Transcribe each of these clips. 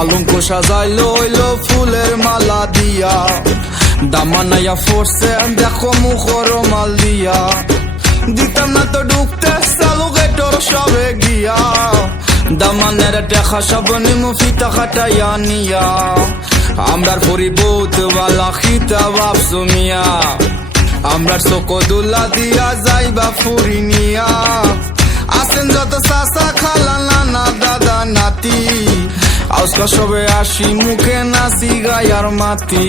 পালঙ্ক সাজাইলো হইলো ফুলের মালা দিয়া, দামানাইয়া ফোরছে দেখো মুখর মাল দিয়া। দিতাম না তো ঢুকতে চালু গেটর সবে গিয়া, দামানের দেখা সব নিমু ফিতা খাটাইয়া নিয়া। আমরার পরিবৌত বালা খিতা বাপসু মিয়া, আমরার চকদুল্লা দিয়া যাইবা ফুরি নিয়া। আসেন যত চাচা খালা নানা দাদা নাতি, আজকা সবে আসি মুখে নাচি গায়ার মাতি।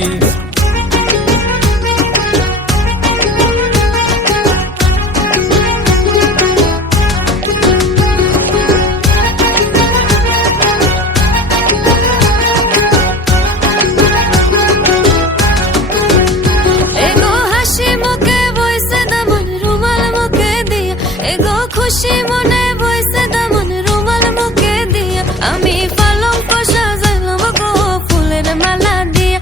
খুশি মনে বইছে দামন রুমাল মুখে দিয়া, আমি পালঙ্ক সাজাইলাম গো ফুলের মালা দিয়া।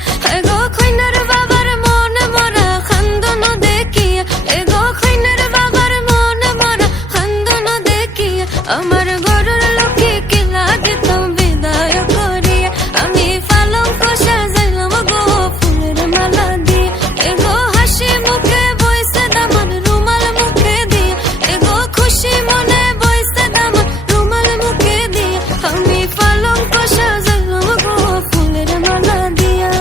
গো খৈনার বাবার মনে মরা খান্দন দেখিয়া, গো খৈনার বাবার মনে মরা খান্দন দেখিয়া। আমার গরুর লক্ষ্মী কিলা দিতাম বিদায় করিয়া, আমি পালঙ্ক সাজাইলাম গো ফুলের মালা দিয়া। গো হাসি মুখে বইছে দামন রুমাল মুখে দিয়া, গো খুশি মনে বইছে দামন রুমাল মুখে দিয়া। আমি পালঙ্ক সাজাইলাম গো ফুলের মালা দিয়া।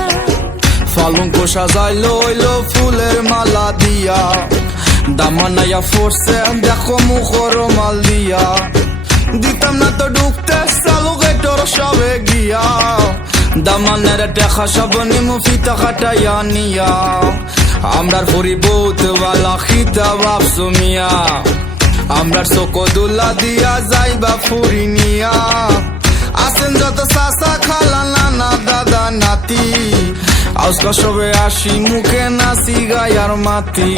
পালঙ্ক সাজাইলো হইলো ফুলের মালা দিয়া, দামানাইয়া ফোরছে দেখো মুখর মাল দিয়া। দিতাম না তো ঢুকতে চালু গেটর সবে গিয়া, দামানের দেখা সব নিমু ফিতা খাটাইয়া নিয়া। আমরার পরিবৌত বালা খিতা বাপসু মিয়া, আমরার চকদুল্লা দিয়া যাইবা ফুরি নিয়া। আসেন যত চাচা খালা নানা দাদা নাতি, আজকা সবে আসি মুখে নাচি গায়ার মাতি।